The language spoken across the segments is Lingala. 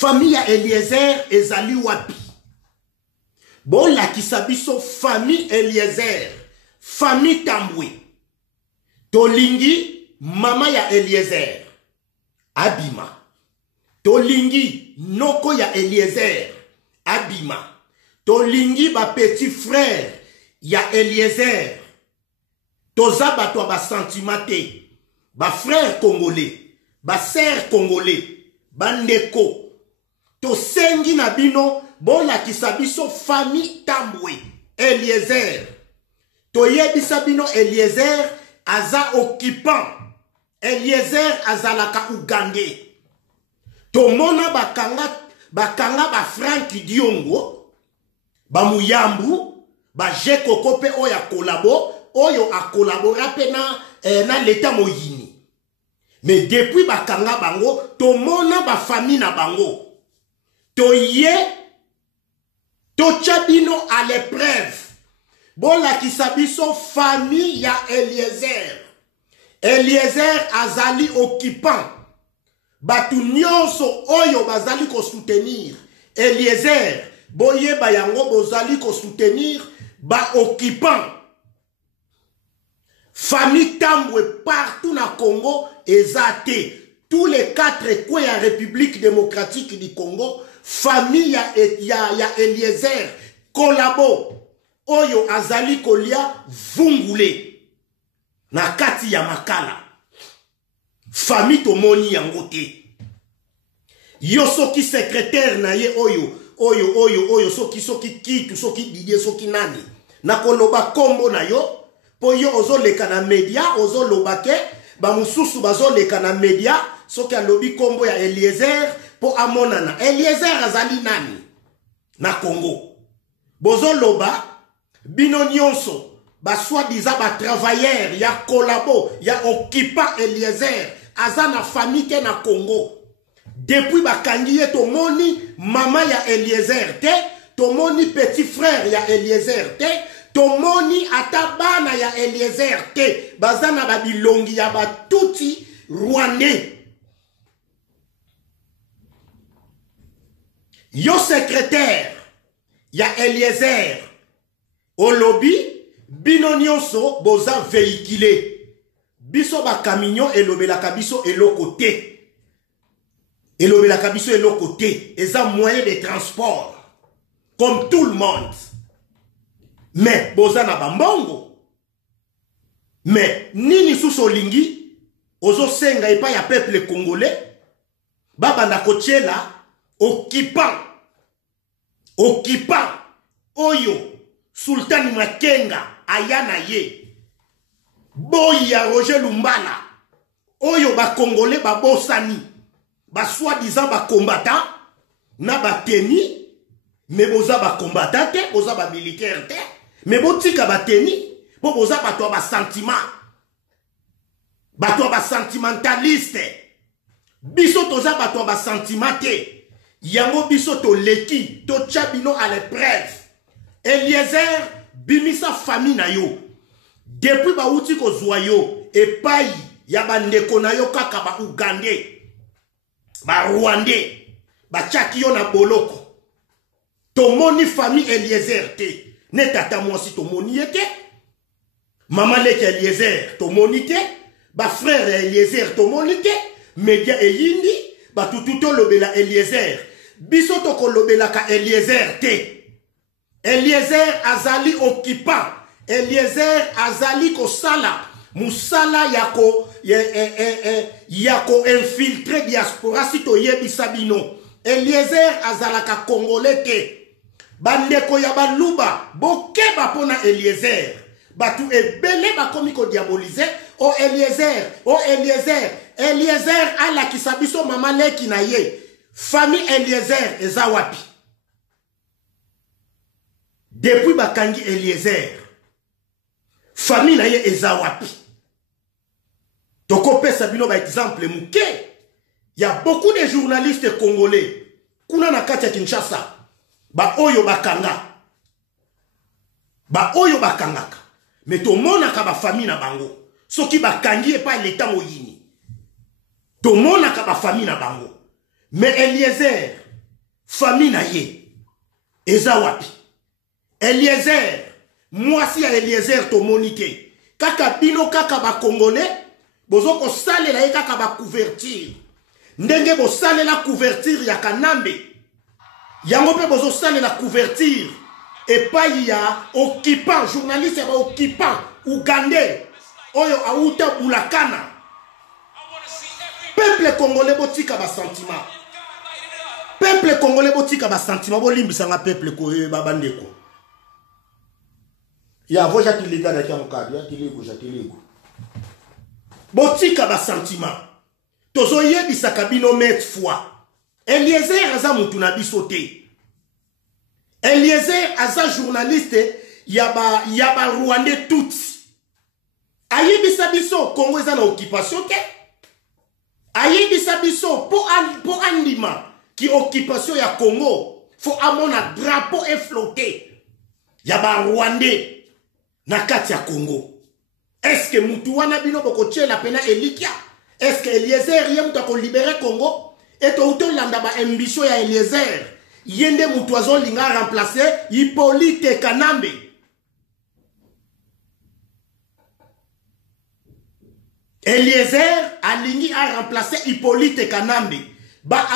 famille ya Eliezer ezali wapi? Bon la kisabiso famille Eliezer, famille Tambwe. Tolingi mama ya Eliezer abima. Tolingi noko ya Eliezer abima. Tolingi ba petit frère ya Eliezer. Toza batwa ba sentimate. Ba frère congolais, ba sœur congolais, ba ndeko. Tosengi na bino bon la kisabiso famille Tambwe Eliezer. Toyebisa bino Eliezer aza occupant. Eliezer azalaka Ugandais. Tomona bakanga ba Frank Diongo, ba Muyambu, ba Jeko Kope oya kolabo, oyo a collaboré na l'état moyini. Mais depuis bakanga bango, tomona ba famille na bango. Toye, tochabino à l'épreuve. Bon la kisabiso famille ya Eliezer. Eliezer azali occupant. Batu nyonso oyo bazali ko soutenir. Eliezer, boye bayango bozali ko soutenir ba occupant. Famille Tambwe partout na Congo ezate. Tous les 4 coins ya République démocratique du Congo, famille ya Eliezer kolabo. Oyo azali kolia vungule. Na kati ya makala. Famille tomoni yangote. Yo soki secrétaire na ye oyo soki kitu soki Didier soki nani. Na koloba kombo na yo. Po yo ozo leka na media ozo lobake. Ba mususu bazo leka na media. Soki alobi kombo ya Eliezer. Po amonana. Eliezer azali nani. Na Congo. Bozo loba. Bino nyonso. Ba soi-disant ba travailleur, ya collabo, ya occupant Eliezer, aza na famille ke na Congo. Depuis ba kangiye to moni mama ya Eliezer te, to moni petit frère ya Eliezer te, to moni atabana ya Eliezer te, bazana ba bilongi ya ba tuti Rwandais. Yo secrétaire ya Eliezer au lobby bino nyonso boza véhiculé. Biso ba camion elobelaka biso eloko te. Elobelaka biso eloko te. Eza moyen de transport. Comme tout le monde. Mais boza na bambongo. Mais nini suso lingi ozo senga epa ya peuple congolais. Baba na kochela occupant. Occupant. Oyo Sultani Makenga ayana ye. Boya Roger Lumbala. Oyo ba Congolais ba bosani. Ba soi-disant ba combattant. Na ba teni. Mais boza ba combattant te. Boza ba militaire te. Mais botika ba teni. Boza ba to ba sentiment. Ba to ba sentimentaliste. Biso toza ba to ba sentiment te. Yango biso to leki. To chabino à l'épreuve. Eliezer bimisa famille na yo. Depuis ba uti ko zwayo epai ya bandeko na yo kaka ba Ugandais, ba Rwandais, ba chaki yo na boloko. Tomoni famille Eliezer te. Ne tata mwasi tomoni ete. Mama leke Eliezer tomoni te. Ba frère Eliezer tomoni te. Media eyindi ba tututo lobela Eliezer. Biso to ko lobela ka Eliezer te. Eliezer azali occupant. Eliezer azali ko sala. Musala yako infiltré diaspora sito yebi sabino. Eliezer azalaka congolais te. Bandeko ya baluba bokeba pona Eliezer. Batu ebele bakomi ko diaboliser. Oh Eliezer, oh Eliezer. Eliezer ala kisabiso mama leki na ye. Famille Eliezer eza wapi? Depuis bakangi Eliezer, famille na ye eza wapi? Toko pesa bino ba exemple muke. Il y a beaucoup de journalistes congolais. Kuna na kati ya Kinshasa. Ba oyo bakanga. Ba oyo bakangaka. Mais to monaka ba famille na bango. Soki bakangi epa l'état moyini. To monaka ba famille na bango. Mais Eliezer, famille na ye eza wapi. Eliezer mwasi ya Eliezer tomonike kaka bino kaka ba congolais bozo ko salela ye kaka ba couverture ndenge bo salela couverture ya Kanambe yango pe bozo salela couverture epai ya occupant journaliste ba occupant Ougandais oyo auta bulakana. Peuple congolais botika ba sentiment. Peuple congolais botika ba sentiment bolimbisa nga peuple ko babandeko. Ya voja tiliga na kiamukadi ya tiligo ja tiligo. Botika ba sentiment. Tozo yebisa kabino met foi. Eliezer aza mutu na biso te. Eliezer aza journaliste yaba Rwandais tout. Ayebisa biso Congo eza na occupation te. Ayebisa biso po andima ki occupation ya Congo fo amona drapeau effloté yaba Rwandais na kati ya Congo. Est-ce que mutu wana bino boko tchela pena Elikia? Est-ce que Eliezer yé mutu ko libérer Congo? Et to landa ba ambition ya Eliezer yende mutu azo linga remplacer Hippolyte Kanambe. Eliezer alingi a remplacer Hippolyte Kanambe. Ba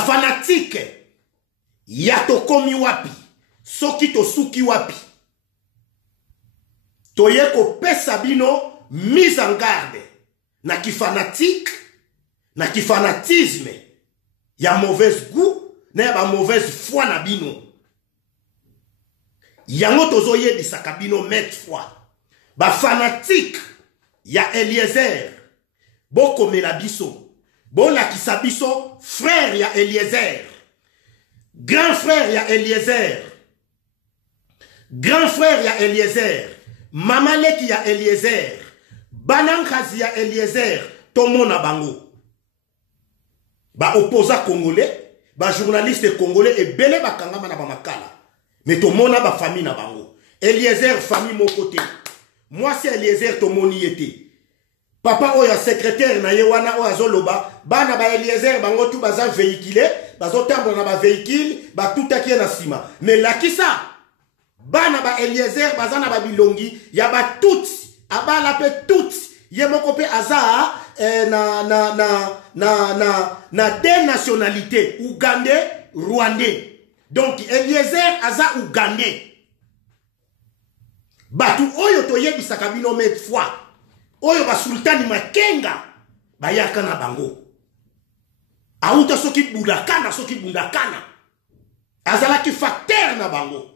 fanatique ya tokomi wapi soki to suki wapi toye ko pesa bino mise en garde na ki fanatique na ki fanatisme ya mauvaise goût na ya ba mauvaise foi na bino yango tozo yebisaka bino met foi ba fanatique ya Eliezer bokomela biso bolakisa biso frère ya Eliezer grand frère ya Eliezer grand frère ya Eliezer mamaleki ya Eliezer banankazi ya Eliezer tomona bango ba opposant congolais ba journaliste congolais ebele bakangama na ba makala mais tomona ba famille na bango. Eliezer famille moko te. Moi c'est Eliezer tomoni yete papa oya secrétaire na ye wana oya zoloba bana ba Eliezer bango tu baza véhiculé bazo tambola na ba véhicule ba tutaki na sima mais lakisa bana ba Eliezer baza na ba bilongi ya ba tutsi abala pe tutsi ye moko pe aza na deux nationalités Ougandais Rwandais. Donc Eliezer aza Ougandais batu oyo toyebisaka bino met foi oyo ba sultani Makenga bayaka na bango auta soki bundakana azalaki facteur na bango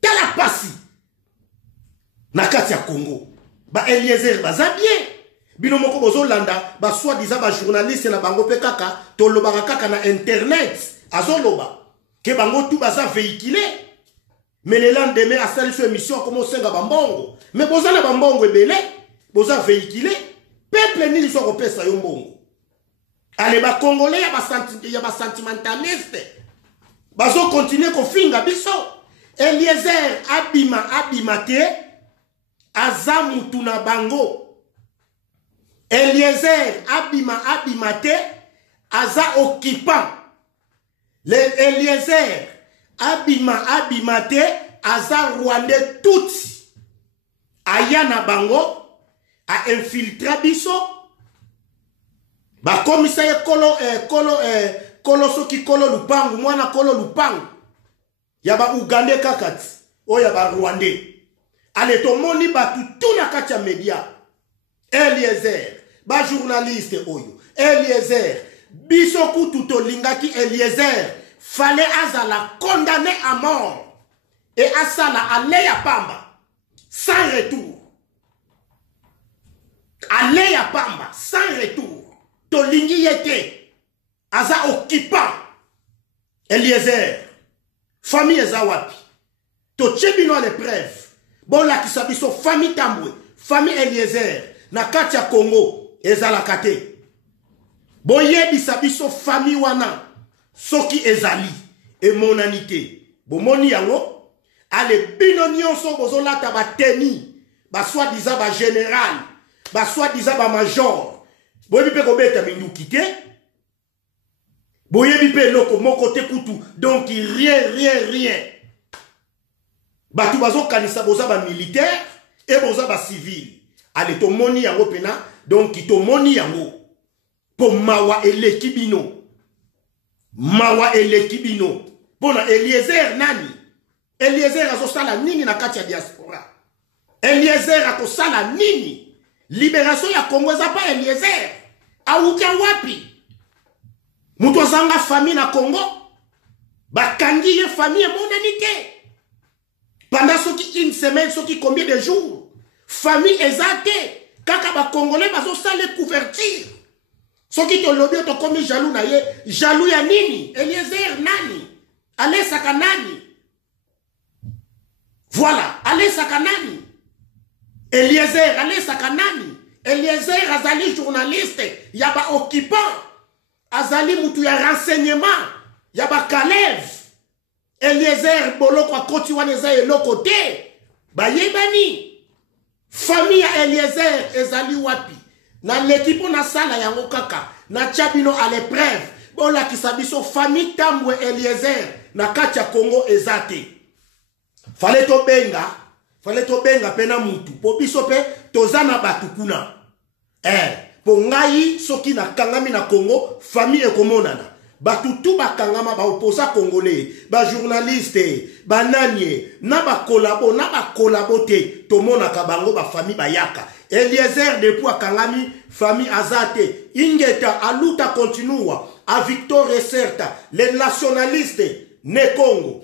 tala pasi na kati ya Congo ba Eliezer baza bien bino moko bozolanda ba soi-disant ba journaliste na bango pe kaka tolobaka kaka na internet azoloba ke bango tu baza véhiculé mais le lendemain asali so émission comme osenga bambongo mais bozana bambongo ebele boza véhiculé peuple nini so kopesa yo mbongo ale ba congolais ya ba sentimentaliste bazo continuer ko finga biso. Eliezer abima te aza mutu na bango. Eliezer abima te aza occupant. Eliezer abima te aza Rwandais tout aya na bango a infiltra biso ba komisa ye kolo soki kolo lupangu mwana kolo lupangu ya ba Ougandais kakati o ya ba Rwandais ale tomoni batu tuna kati ya media. Eliezer ba journaliste oyo Eliezer biso kutu tolingaki Eliezer fallait azala condamné à mort et asala ale ya pamba sans retour. Ale ya pamba sans retour. Tolingi yete aza occupant. Eliezer famille eza wapi to chebino les preuves bon la kisabiso famille Tambwe famille Eliezer na kati ya Congo ezala kate boye bisabiso famille wana soki ezali e monanité bomoni yango ale bino nyonso bozolata ba teni ba soi-disant ba général ba soi-disant ba major boyebi pe kobeta minduki te Boyebi pe loko moko te kutu. Donc rien. Batu bazo kanisa boza ba militaire et boza ba civil. Ale to moni yango pena. Donc to moni yango. Po mawa elekibino. Mawa elekibino. Bona Eliezer nani? Eliezer azosala nini na kati ya diaspora? Eliezer akosala nini? Libération ya Congo za pa Eliezer. Aukia wapi? Mutu zanga famille na Congo. Bakangi ye famille monanité. Pendant une semaine, combien de jours? Famille ezate. Kaka ba Congolais bazo sale couverture. Soki to lobby to komi jaloux na ye. Jaloux ya nini? Eliezer nani? Allez Sakanani. Voilà, allez Sakanani. Eliezer, allez Sakanani. Eliezer azali journaliste, yaba occupant. Azali mutu ya renseignement, yaba Kalev. Eliezer boloko akoti waneza eloko te. Bayebani. Famille ya Eliezer ezali wapi. Na l'équipe na sala yango kaka. Na chabino à l'épreuve. Bola kisabiso famille Tambwe Eliezer. Na kacha Congo ezate. Fale to benga pena mutu. Po biso pe tozana batukuna. Po ngai soki na kangami na Congo, famille ekomonana. Batutu bakangama ba opposa congolais, ba journaliste, ba nanye, na ba kolabo te, tomona kabango ba famille bayaka. Eliezer depuis akangami famille azate, ingeta aluta continua, a Victor Reserta, les nationalistes ne Congo.